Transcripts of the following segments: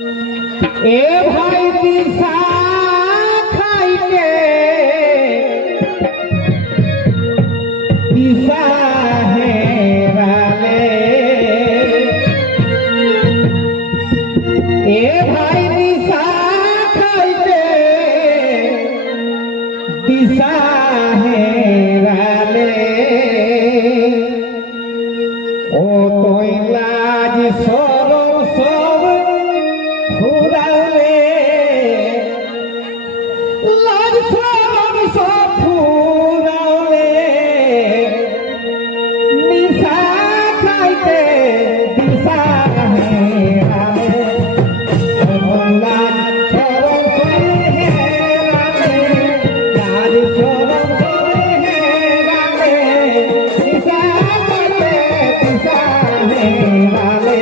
এ ভাই দিশা খাইতে দিশা হেরালে এ ভাই দিশা খাইতে দিশা হেরালে ও তোই লাজ সরম সব ফুরালে লাজ সরম সব ফুরালে নিশা খাইতে দিশা হেরালে লাজ সরম সব হেরালে লাজ সরম সব হেরালে নিশা খাইতে দিশা হেরালে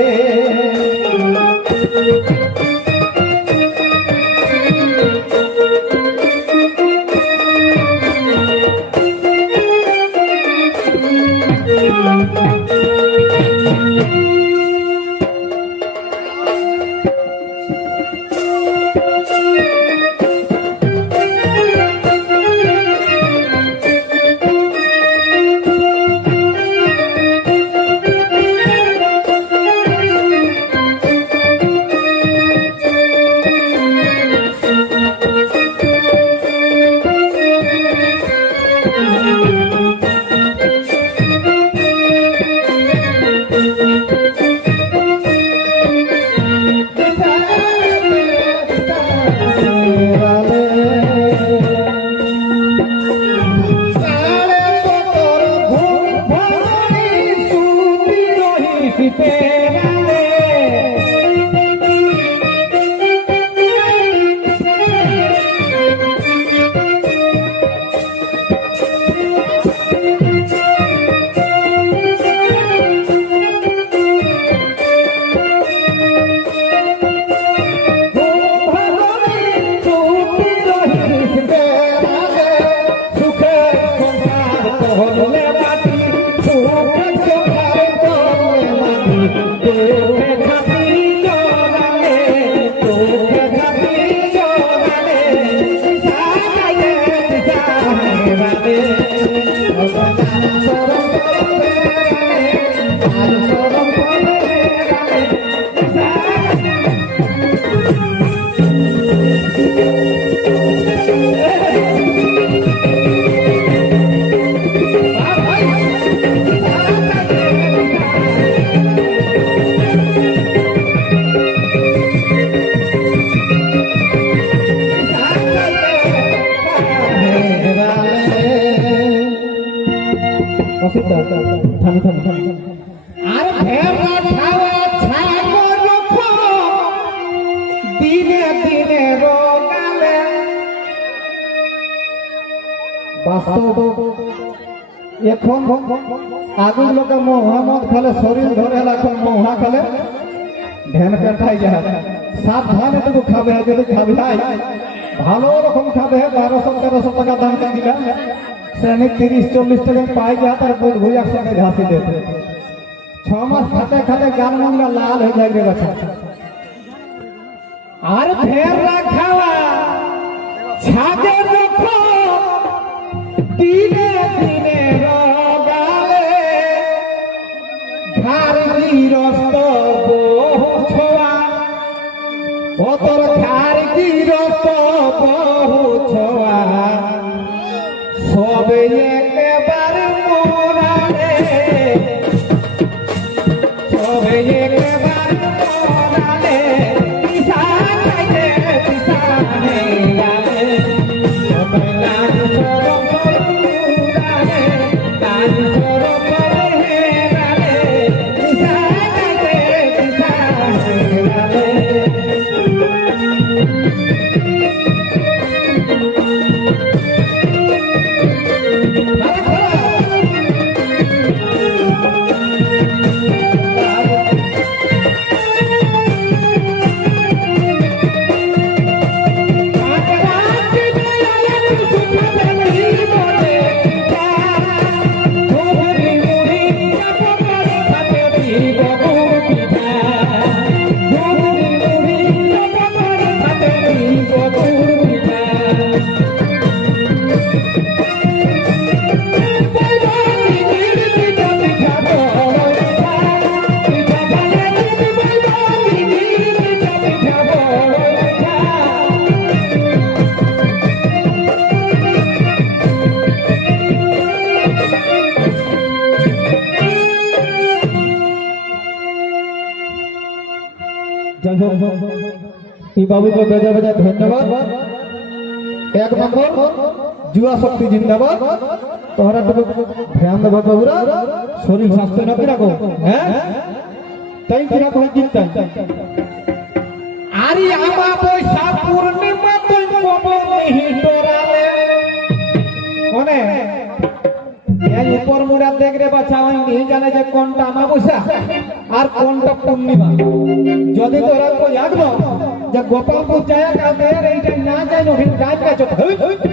আর ভেড়া খাওয়া ছাগল দিনে দিনে রোগালে বাস্তব এখন আগুন লোকে মোহাম্মদ খালে শরীর ধরে এখন মোহা খালে ধ্যান পেটাই যায় সাবধানে তো খাবে যদি খাবি ভালো রকম খাবে 1200-1300 টাকা দাম দিলা শ্রেণী 30-40 টাকা পাই যা তার ভুইয়ার সঙ্গে ঘাসি দেবে 6 মাস খাতে খাতে গাল মঙ্গলা লাল হয়ে যাবে গাছা আর ভেড়া খাওয়া ছাগে যখন দিনে দিনে রগালে ঘাড় গিরস্ত বহু ছোয়া ও তোর ঘাড় গিরস্ত বহু ছোয়া সবে একেবারে মোরালে সবে একেবারে মোরালে দিশা খাইতে দিশা হেরালে সবে লাজ সরম ফুরালে লাজ সরম হেরালে দিশা খাইতে দিশা হেরালে এই বাবুকে বেজা বেজা ধন্যবাদ। এক নম্বর যুবা শক্তি জিন্দাবাদ। তোমরা তো ধ্যান দেবো বাবুরা, শরীর স্বাস্থ্য নাকি রাখো, হ্যাঁ তাই কি রাখো চিন্তায়। আরে আমা পয়সা পূর্ণিমা তুই কবর নেহি তোরালে কোনে এই উপর মুড়া দেখ রে বাছা ওই নেই জানে যে কোনটা আমাবস্যা আর কোনটা পূর্ণিমা। যদি তোরা কই আগলো যে গোপালপুর যায় কালকে এইটা না যায় না ঠিক যায় কাজ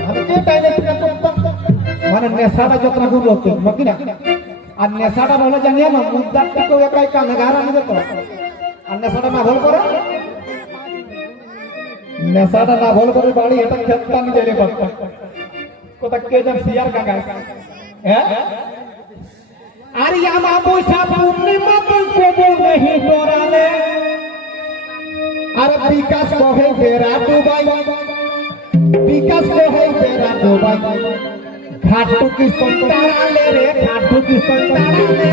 আমি কে তাইলে মানে নেশাটা যতটা গুণ হতো মকি না। আর নেশাটা হলো জানিয়া না মুদ্রাটা তো একাই কানে গার আনি যেত। আর নেশাটা না ভুল করে, নেশাটা না ভুল করে বাড়ি এটা খেতটা নিয়ে যাইলে কথা কথা কে জান সিয়ার কাকা হ্যাঁ। আরে আমা পয়সা পূর্ণিমা তুই কবর নেহি তোরালে আর বিকাশ কহে বেরা ডুবাই, বিকাশ কহে বেরা ডুবাই, ঘাটু কৃষ্ণ তারালে রে ঘাটু কৃষ্ণ তারালে